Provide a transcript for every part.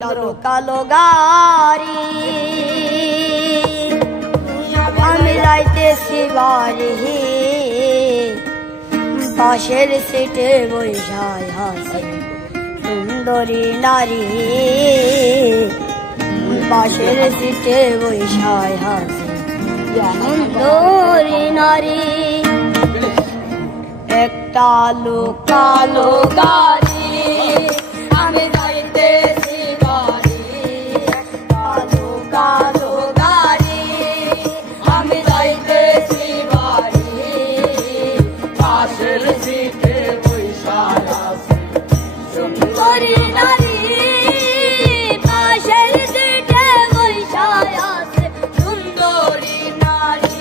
কালো কালো গাড়ি আমি যাইতেছি বাড়ি, পাশের সিটে বৈশায় হাসে সুন্দরী নারী, পাশের সিটে বৈশায় হাসে সুন্দরী নারী। একটা লোক কালো গাড়ি আমি যাইতেছি বাড়ি, কালো কালো গাড়ি আমি যাইতেছি বাড়ি, পাশের সিটে বৈশায় হাসে সুন্দরী নারী, পাশের সিটে বৈশায় হাসে সুন্দরী নারী।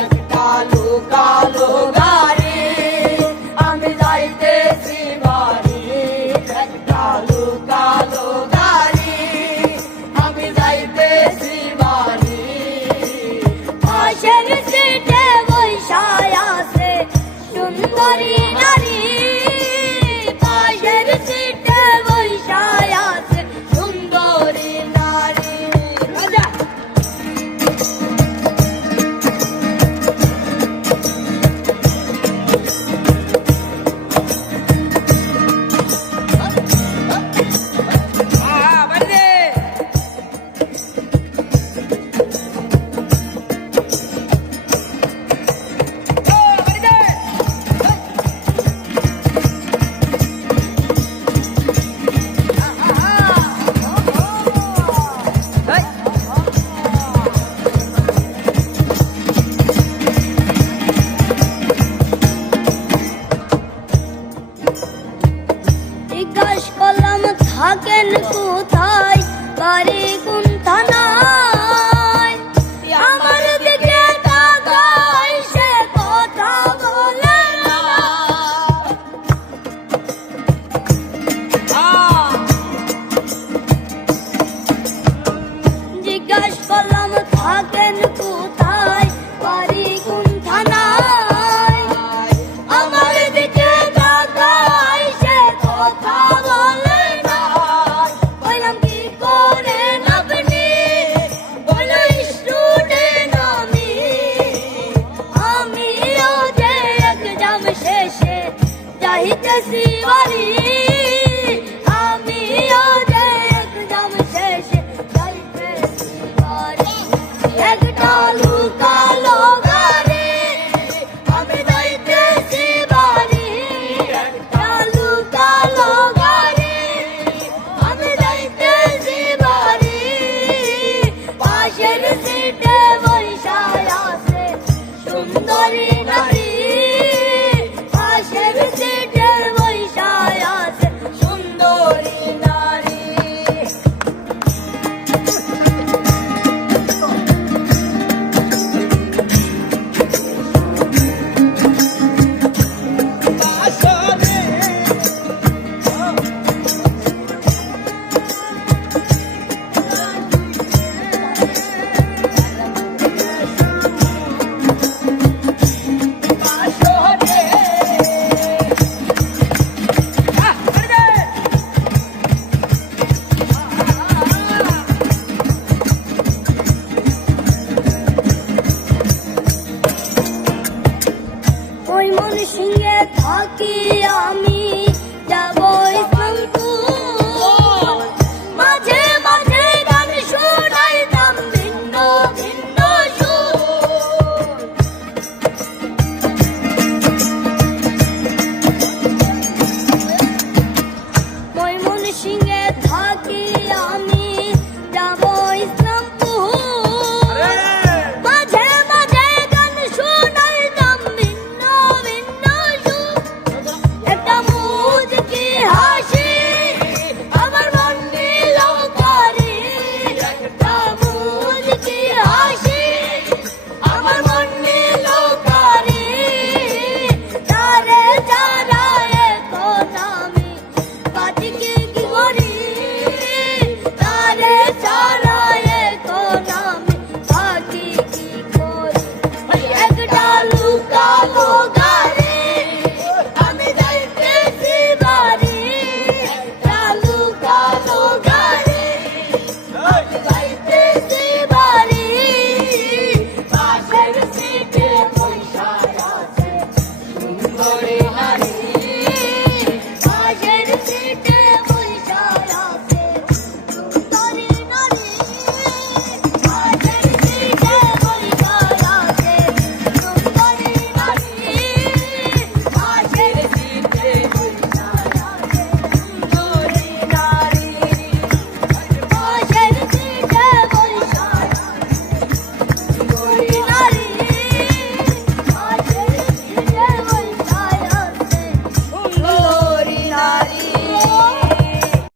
একটা লোক কালো গাড়ি আমি যাইতেছি বাড়ি, কালো কালো গাড়ি আমি যাইতেছি বাড়ি, পাশের সিটে বৈশায় আছে সুন্দরী নারী, পাশের সিটে বৈশায় আছে সুন্দরী নারী। জিজ্ঞাস করলাম থাকেন কোথায়, বাড়ি কোন থানায়, আমার দিকে তাকায় সে কথা বলে না। জিজ্ঞাস করলাম থাকেন কোথায়, বাড়ি কোন থানায়, আমার দিকে তাকায় সে কথা বলে না। বললাম কি করেন আপনি, বলল স্টুডেন্ট আমিও যে এক্সাম শেষে যাইতেছি বাড়ি, আমিও যে এক্সাম শেষে যাইতেছি বাড়ি। একটা লোক কালো গাড়ি আমি যাইতেছি বাড়ি, একটা লোক কালো গাড়ি আমি যাইতেছি বাড়ি, পাশের সিটে বৈশায় আছে সুন্দরী নারী, পাশের সিটে বৈশায় আছে সুন্দরী নারী। ওই মনসিংহে থাকি আমি যাব ইসলামপুর, মাঝে মাঝে গান শোনাইতাম ভিন্ন ভিন্ন সুর। ওই মনসিংহে থাকি আমি যাব ইসলামপুর, মাঝে মাঝে গান শোনাইতাম ভিন্ন ভিন্ন সুর। একটা মুচকি হাসি আমার মন নিল কারি, একটা মুচকি হাসি আমার মন নিল কারি, তারে ছাড়া এখন আমি বাঁচি কি করি,